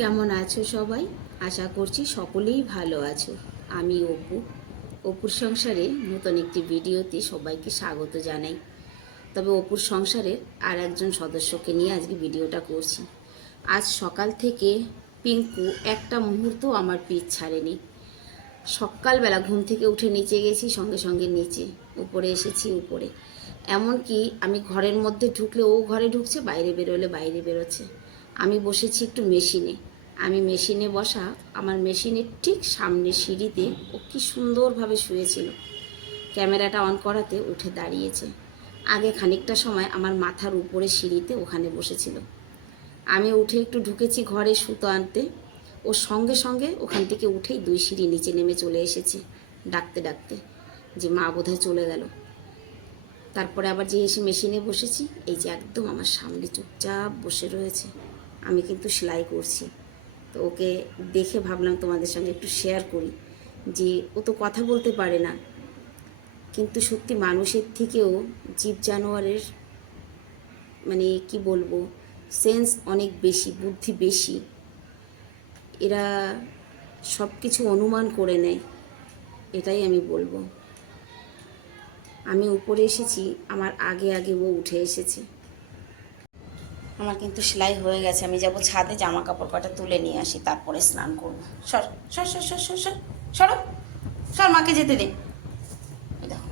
কেমন আছো সবাই? আশা করছি সকলেই ভালো আছো। আমি অপুর সংসারে নতুন একটি ভিডিওতে সবাইকে স্বাগত জানাই। তবে অপুর সংসারের আর একজন সদস্যকে নিয়ে আজকে ভিডিওটা করছি। আজ সকাল থেকে পিঙ্কু একটা মুহূর্ত আমার পিছ ছাড়েনি। সকালবেলা ঘুম থেকে উঠে নিচে গেছি, সঙ্গে সঙ্গে নিচে, উপরে এসেছি উপরে। এমনকি আমি ঘরের মধ্যে ঢুকলে ও ঘরে ঢুকছে, বাইরে বেরোলে বাইরে বেরোচ্ছে। আমি বসেছি একটু মেশিনে। আমি মেশিনে বসা, আমার মেশিনের ঠিক সামনে সিঁড়িতে ও কি সুন্দরভাবে শুয়েছিল। ক্যামেরাটা অন করাতে উঠে দাঁড়িয়েছে। আগে খানিকটা সময় আমার মাথার উপরে সিঁড়িতে ওখানে বসেছিল। আমি উঠে একটু ঢুকেছি ঘরে সুতো আনতে, ওর সঙ্গে সঙ্গে ওখান থেকে উঠেই 2 সিঁড়ি নিচে নেমে চলে এসেছে, ডাকতে ডাকতে যে মা বোধহয় চলে গেল। তারপরে আবার যে এসে মেশিনে বসেছি, এই যে একদম আমার সামনে চুপচাপ বসে রয়েছে। আমি কিন্তু সেলাই করছি, তো ওকে দেখে ভাবলাম তোমাদের সঙ্গে একটু শেয়ার করি যে ও তো কথা বলতে পারে না, কিন্তু সত্যি মানুষের থেকেও জীব জানোয়ারের মানে কি বলবো, সেন্স অনেক বেশি, বুদ্ধি বেশি। এরা সব কিছু অনুমান করে নেয়, এটাই আমি বলবো। আমি উপরে এসেছি, আমার আগে আগে ও উঠে এসেছে। আমার কিন্তু সেলাই হয়ে গেছে। আমি যাব ছাদে, জামা কাপড় কটা তুলে নিয়ে আসি, তারপরে স্নান করবো। সর সর সর সর সর সর সরো, সর, মাকে যেতে দে। দেখো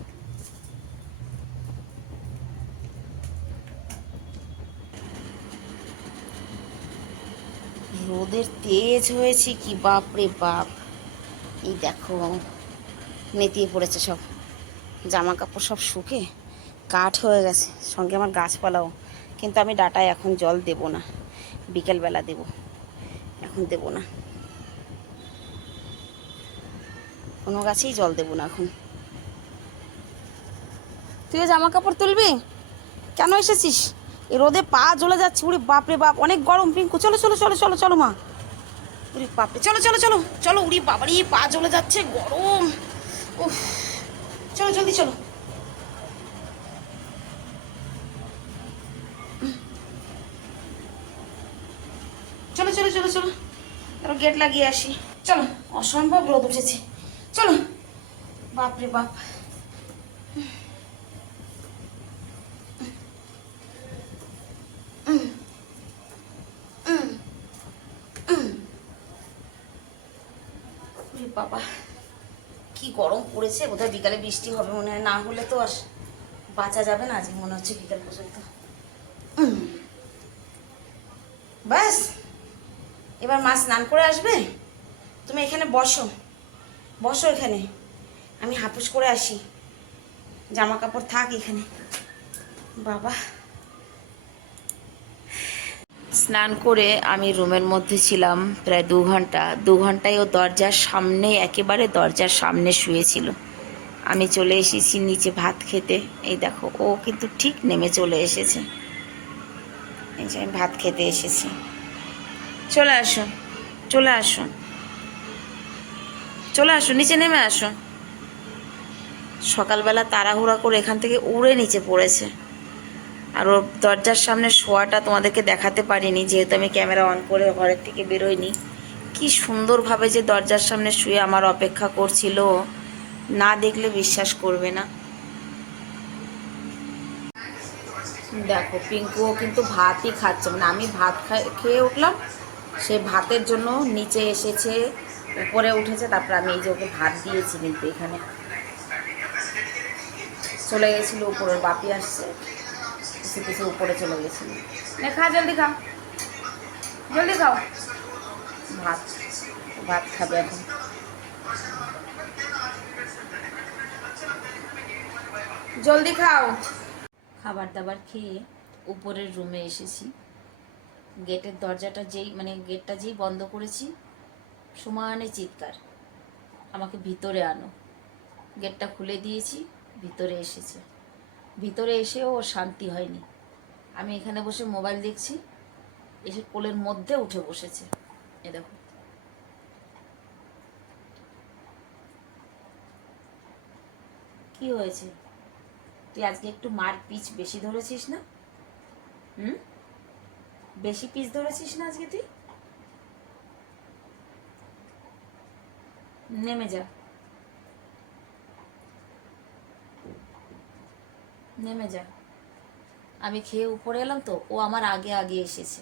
রোদের তেজ হয়েছে কি, বাপ রে বাপ। এই দেখো নেতিয়ে পড়েছে সব জামা কাপড়, সব শুকে কাঠ হয়ে গেছে, সঙ্গে আমার গাছপালাও। কিন্তু আমি ডাটায় এখন জল দেব না, বিকেলবেলা দেব, এখন দেব না, কোনো গাছেই জল দেব না এখন। তুই জামা কাপড় তুলবি? কেন এসেছিস? এই রোদে পা জ্বলে যাচ্ছে, উড়ি বাপ রে বাপ, অনেক গরম। পিঙ্কু চলো চলো চলো চলো চলো মা, উড়ি বাপরে, চলো চলো চলো চলো, উড়ি বাবারি পা জ্বলে যাচ্ছে, গরম। উফ, চলো জলদি চলো। চলো চলো চলো চলো, তারপর গেট লাগিয়ে আসি। চলো, অসম্ভব রোদ উঠেছে, চলো। বাপরে বাপ, বাবা কি গরম পড়েছে। বোধহয় বিকালে বৃষ্টি হবে মনে হয়, না হলে তো আর বাঁচা যাবে না আজকে, মনে হচ্ছে বিকাল পর্যন্ত। ব্যাস, এবার মা স্নান করে আসবে, তুমি এখানে বসো, বসো এখানে, আমি হাপুস করে আসি, জামা কাপড় থাক এখানে। বাবা, স্নান করে আমি রুমের মধ্যে ছিলাম প্রায় 2 ঘন্টা। 2 ঘন্টায় ও দরজার সামনে, একেবারে দরজার সামনে শুয়েছিল। আমি চলে এসেছি নিচে ভাত খেতে। এই দেখো ও কিন্তু ঠিক নেমে চলে এসেছে। এই যে আমি ভাত খেতে এসেছি, চলে আসো, চলে আসো, চলে আসো, নিচে নেমে আসো। সকালবেলা তাড়াহুড়া করে এখান থেকে উড়ে নিচে পড়েছে। আর ওর দরজার সামনে শোয়াটা তোমাদেরকে দেখাতে পারিনি, যেহেতু আমি ক্যামেরা অন করে ঘরের থেকে বেরোইনি। কি সুন্দরভাবে যে দরজার সামনে শুয়ে আমার অপেক্ষা করছিল, না দেখলে বিশ্বাস করবে না। দেখো পিঙ্কুও কিন্তু ভাতই খাচ্ছে, মানে আমি ভাত খেয়ে উঠলাম, সে ভাতের জন্য নিচে এসেছে, উপরে উঠেছে। তারপর আমি এই যে ওকে ভাত দিয়েছি, কিন্তু এখানে চলে গেছিল উপরের বাপি আসছে, কিছু কিছু উপরে চলে গেছিল। খা জলদি খাও, জলদি খাও ভাত, ভাত খাবে এখন। জলদি খাও। খাবার দাবার খেয়ে উপরের রুমে এসেছি। গেটের দরজাটা যেই, মানে গেটটা যেই বন্ধ করেছি, সমানে চিৎকার, আমাকে ভিতরে আনো। গেটটা খুলে দিয়েছি, ভিতরে এসেছে। ভিতরে এসেও ওর শান্তি হয়নি। আমি এখানে বসে মোবাইল দেখছি, এসে কোলের মধ্যে উঠে বসেছে। এ দেখো, কি হয়েছে? তুই আজকে একটু মার পিচ বেশি ধরেছিস না? বেশি পিচ ধরেছিস না আজকে তুই? নেমে যা, নেমে যা। আমি খেয়ে উপরে এলাম তো, ও আমার আগে আগে এসেছে।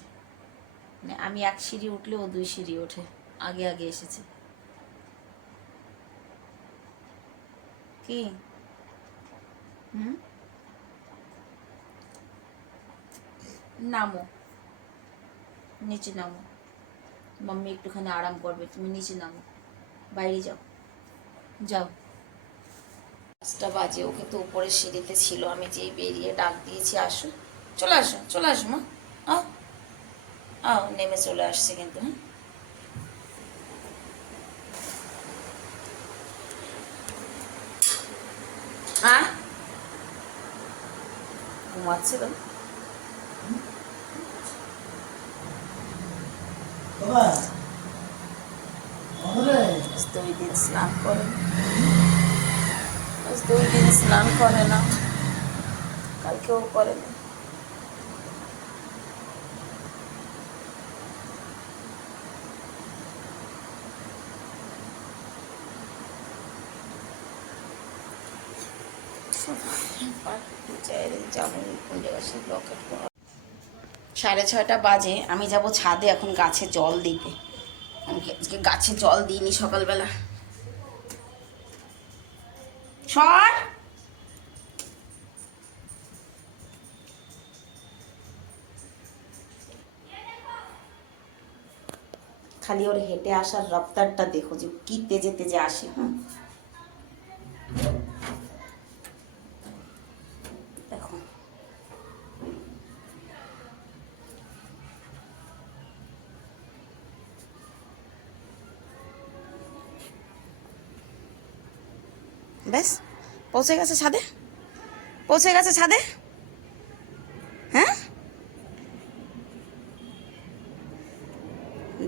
মানে আমি 1 সিঁড়ি উঠলে ও 2 সিঁড়ি ওঠে, আগে আগে এসেছে। কি নামো, নিচে নামো, মাম্মি একটুখানি আরাম করবে, তুমি নিচে নামো, বাইরে যাও, যাও। 5টা বাজে, ওকে তো উপরে সিঁড়িতে ছিল, আমি যেই বেরিয়ে ডাক দিয়েছি আসো, চলে আসো, চলে আসো মা, আও আও, নেমে চলে আসছে কিন্তু। হ্যাঁ ঘুমাচ্ছে তো, 2 দিন স্নান করে, 2 দিন স্নান করে না, কালকেও করেনি। লকেট 6:30 বাজে, আমি যাব ছাদে এখন গাছে জল দিতে। আমি আজকে গাছে জল দিইনি সকালবেলা। সর, খালি ওর হেঁটে আসার রফতারটা দেখো যে কি তেজে তেজে আসে। দেখো ব্যাস পৌঁছে গেছে ছাদে, পৌঁছে গেছে ছাদে। হ্যাঁ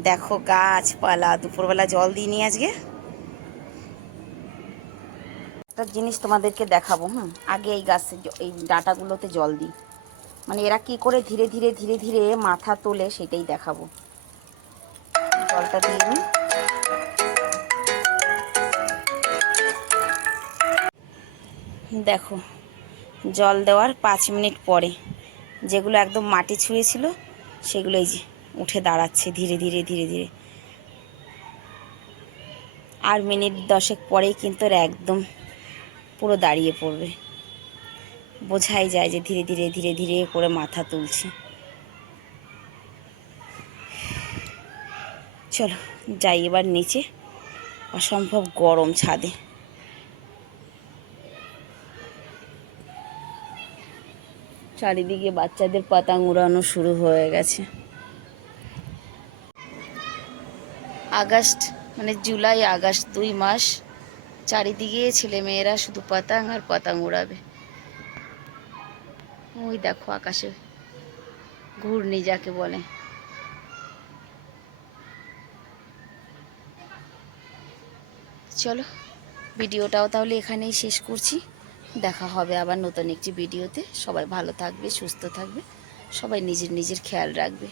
দেখো গাছপালা, দুপুরবেলা জল দিইনি আজকে। একটা জিনিস তোমাদেরকে দেখাবো। আগে এই গাছে এই ডাঁটাগুলোতে জল দিই, মানে এরা কি করে ধীরে ধীরে ধীরে ধীরে মাথা তোলে সেটাই দেখাবো। জলটা দিয়ে দিই। দেখো জল দেওয়ার 5 মিনিট পরে যেগুলো একদম মাটি ছুঁয়েছিল সেগুলো এই যে উঠে দাঁড়াচ্ছে ধীরে ধীরে ধীরে ধীরে। আর মিনিট 10 পরেই কিন্তু একদম পুরো দাঁড়িয়ে পড়বে, বোঝাই যায় যে ধীরে ধীরে ধীরে ধীরে করে মাথা তুলছে। চলো যাই এবার নিচে, অসম্ভব গরম ছাদে। চারিদিকে বাচ্চাদের পতঙ্গ উড়ানো শুরু হয়ে গেছে। আগস্ট মানে জুলাই আগস্ট 2 মাস চারিদিকে ছেলেমেয়েরা শুধু পতঙ্গ আর পতঙ্গ উড়াবে। ওই দেখো আকাশে ঘূর্ণি যাকে বলে। চলো ভিডিওটাও তাহলে এখানেই শেষ করছি, দেখা হবে আবার নতুন একটি ভিডিওতে। সবাই ভালো থাকবে, সুস্থ থাকবে, সবাই নিজের নিজের খেয়াল রাখবে।